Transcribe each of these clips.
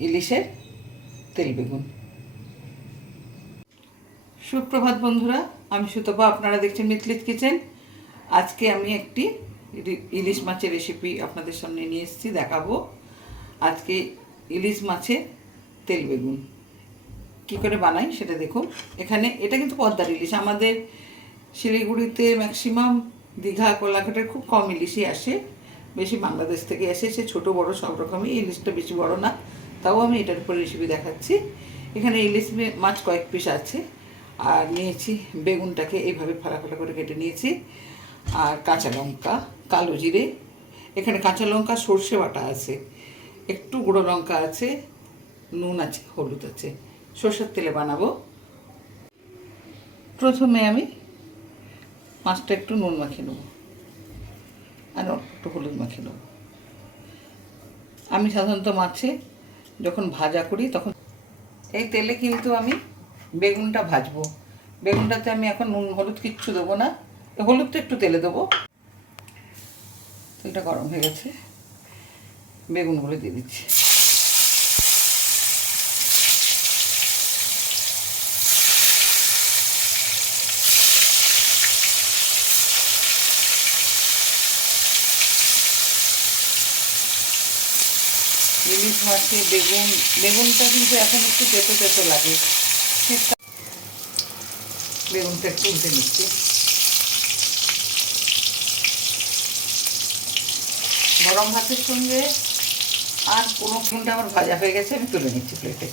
ইলিশের তেল বেগুন। সুপ্রভাত বন্ধুরা, আমি সুতপা, আপনারা দেখছেন মিথলিত কিচেন। আজকে আমি একটি ইলি- ইলিশ মাছের রেসিপি আপনাদের সামনে নিয়ে এসেছি, দেখাবো। আজকে ইলিশ মাছের তেল বেগুন। কী করে বানাই সেটা দেখুন। এখানে, এটা কিন্তু পদ্মার ইলিশ। আমাদের শিলিগুড়িতে ম্যাক্সিমাম দীঘা, কোলাঘাটের খুব কম ইলিশই আসে। বেশি বাংলাদেশ থেকে আসে সে ছোটো, বড়, সব রকমই ইলিশটা বেশি বড় না। তাও আমি এটার উপরে রেসিপি দেখাচ্ছি। এখানে ইলিশ মাছ কয়েক পিস আছে। আর নিয়েছি বেগুনটাকে এইভাবে ফালা ফালা করে কেটে নিয়েছি। আর কাঁচা লঙ্কা, কালো জিরে। এখানে কাঁচা লঙ্কা, সর্ষে বাটা আছে। একটু গুঁড়ো লঙ্কা আছে, নুন আছে, হলুদ আছে। সর্ষের তেলে বানাবো। প্রথমে আমি মাছটা একটু নুন মাখিয়ে নেব। আর একটু হলুদ মাখিয়ে নেব। আমি সাধারণত মাছে যখন ভাজা করি তখন এই তেলে কিন্তু আমি বেগুনটা ভাজবো। বেগুনটাতে আমি এখন নুন, হলুদ কিচ্ছু দেবো না। হলুদটা একটু তেলে দেবো। তেলটা গরম হয়ে গেছে। বেগুনগুলো দিয়ে দিচ্ছি। ইলিশ মাছে বেগুন, বেগুনটা কিন্তু এখন একটু তেতো তেতো লাগে। বেগুনটা একটু উল্টে নিচ্ছি। গরম ভাতের সঙ্গে আর কোনো ফুলটা আমার ভাজা হয়ে গেছে, আমি তুলে নিচ্ছি প্লেটে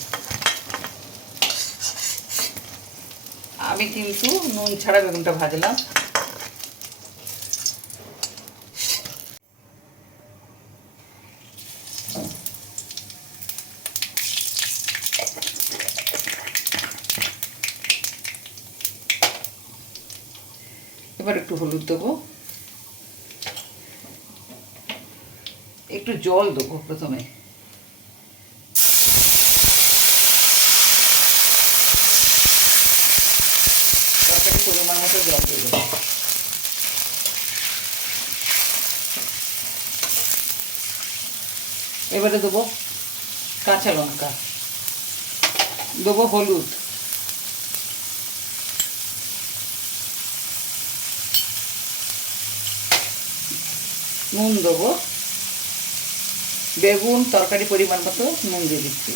আমি কিন্তু নুন ছাড়া বেগুনটা ভাজলাম। এবার একটু হলুদ দেবো। একটু জল দেবো প্রথমে। পরিমাণ মতো জল দিয়ে দেবো। এবারে দেবো কাঁচা লঙ্কা। দেবো হলুদ। নুন দেবো। বেগুন তরকারি পরিমাণ মতো নুন দিয়ে দিচ্ছি।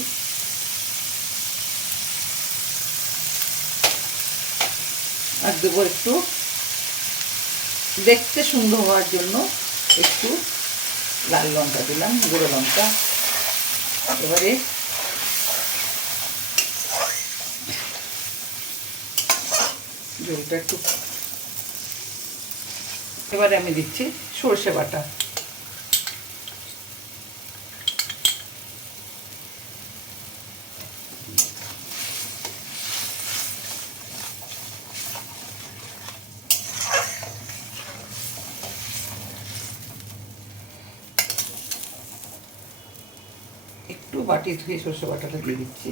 আর দেবো একটু দেখতে সুন্দর হওয়ার জন্য একটু লাল লঙ্কা দিলাম, গুঁড়ো লঙ্কা। এবারে ঝোলটা একটু এবারে আমি দিচ্ছি সর্ষে বাটা। একটু বাটি ধুয়ে সর্ষে বাটাটা দিয়ে দিচ্ছি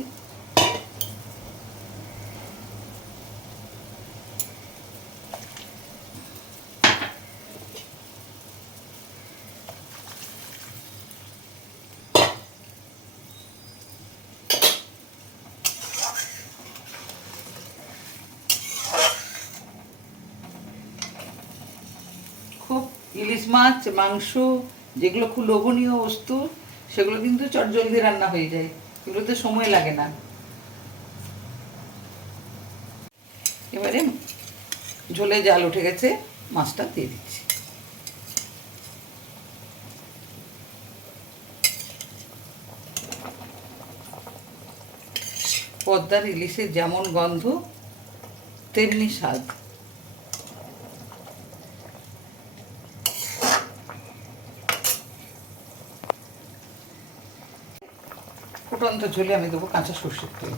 খুব ইলিশ মাছ, মাংস, যেগুলো খুব লোভনীয় বস্তু, সেগুলো কিন্তু চটজলদি রান্না হয়ে যায়। এগুলোতে সময় লাগে না। এবারে ঝোলে জাল উঠে গেছে, মাছটা দিয়ে দিচ্ছি। পদ্মার ইলিশের যেমন গন্ধ, তেমনি স্বাদ। ফুটন্ত ঝোলে আমি দেবো কাঁচা সর্ষের তেল।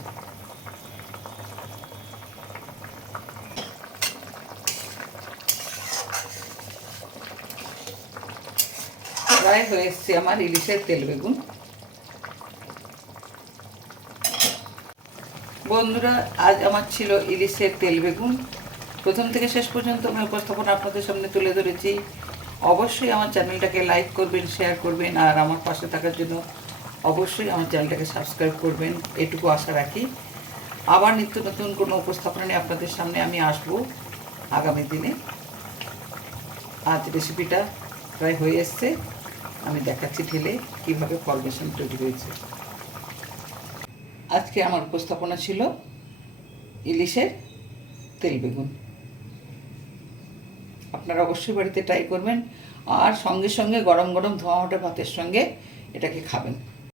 প্রায় হয়ে এসছে আমার ইলিশের তেল বেগুন। বন্ধুরা, আজ আমার ছিল ইলিশের তেল বেগুন। প্রথম থেকে শেষ পর্যন্ত আমি উপস্থাপনা আপনাদের সামনে তুলে ধরেছি। অবশ্যই আমার চ্যানেলটাকে লাইক করবেন, শেয়ার করবেন, আর আমার পাশে থাকার জন্য অবশ্যই আমার চ্যানেলটাকে সাবস্ক্রাইব করবেন, এটুকু আশা রাখি। আবার নিত্য নতুন কোনো উপস্থাপনা নিয়ে আপনাদের সামনে আমি আসব আগামী দিনে। আজ রেসিপিটা প্রায় হয়ে এসছে। আমি দেখাচ্ছি ঢেলে কীভাবে ফরমেশন তৈরি হয়েছে। আজকে আমার উপস্থাপনা ছিল ইলিশের তেল বেগুন। আপনারা অবশ্যই বাড়িতে ট্রাই করবেন, আর সঙ্গে সঙ্গে গরম গরম ধোঁয়া ওঠা ভাতের সঙ্গে এটাকে খাবেন।